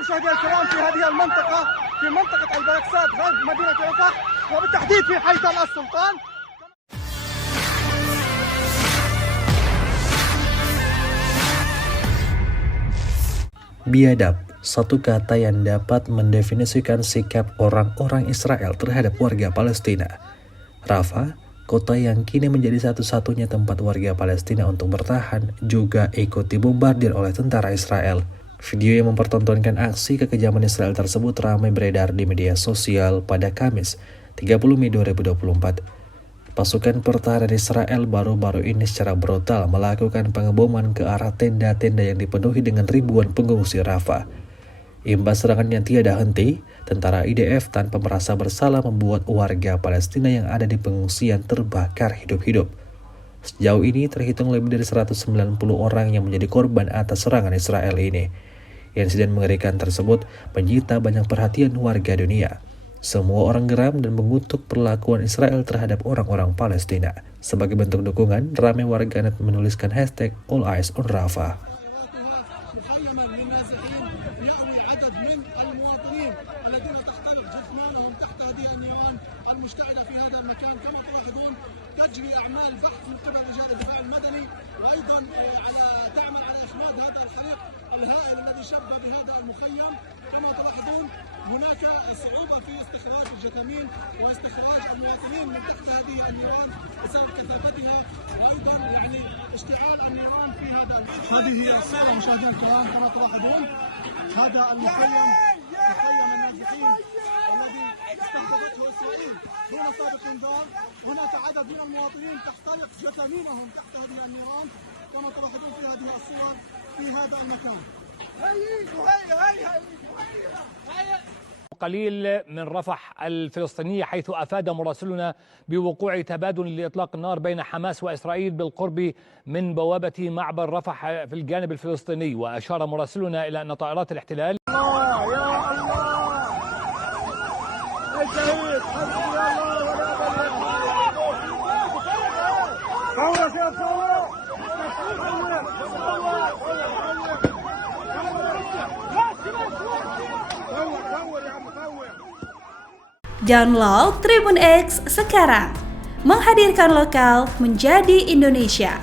مشاهدينا الكرام في هذه المنطقة في منطقة البلكسات غرب مدينة رفح وبالتحديد في حي تل السلطان. Biadab, satu kata yang dapat mendefinisikan sikap orang-orang Israel terhadap warga Palestina. Rafah, kota yang kini menjadi satu-satunya tempat warga Palestina untuk bertahan, juga ikut dibombardir oleh tentara Israel. Video yang mempertontonkan aksi kekejaman Israel tersebut ramai beredar di media sosial pada Kamis, 30 Mei 2024. Pasukan pertahanan Israel baru-baru ini secara brutal melakukan pengeboman ke arah tenda-tenda yang dipenuhi dengan ribuan pengungsi Rafah. Imbas serangan yang tiada henti, tentara IDF tanpa merasa bersalah membuat warga Palestina yang ada di pengungsian terbakar hidup-hidup. Sejauh ini terhitung lebih dari 190 orang yang menjadi korban atas serangan Israel ini. Insiden mengerikan tersebut menyita banyak perhatian warga dunia. Semua orang geram dan mengutuk perlakuan Israel terhadap orang-orang Palestina. Sebagai bentuk dukungan, ramai warganet menuliskan hashtag All Eyes on Rafah. تجري أعمال بحث من قبل رجال الدفاع المدني وأيضا تعمل على إخماد هذا الخليق الهائل الذي شب بهذا المخيم. كما تلاحظون هناك صعوبة في استخراج الجثامين واستخراج المواطنين من تحت هذه النيران بسبب كثافتها وأيضا اشتعال النيران في هذا. هذه هي الصورة مشاهدينا الكرام كما تلاحظون هذا المخيم النازحين الذي استهدفته إسرائيل دون سابق انذار. هناك عدد من المواطنين تحترق جثامينهم تحت هذه النيران كما تلاحظون في هذه الصور في هذا المكان. قليل من رفح الفلسطينية، حيث أفاد مراسلنا بوقوع تبادل لإطلاق النار بين حماس وإسرائيل بالقرب من بوابة معبر رفح في الجانب الفلسطيني. وأشار مراسلنا إلى أن طائرات الاحتلال Download Tribun X sekarang, menghadirkan lokal menjadi Indonesia.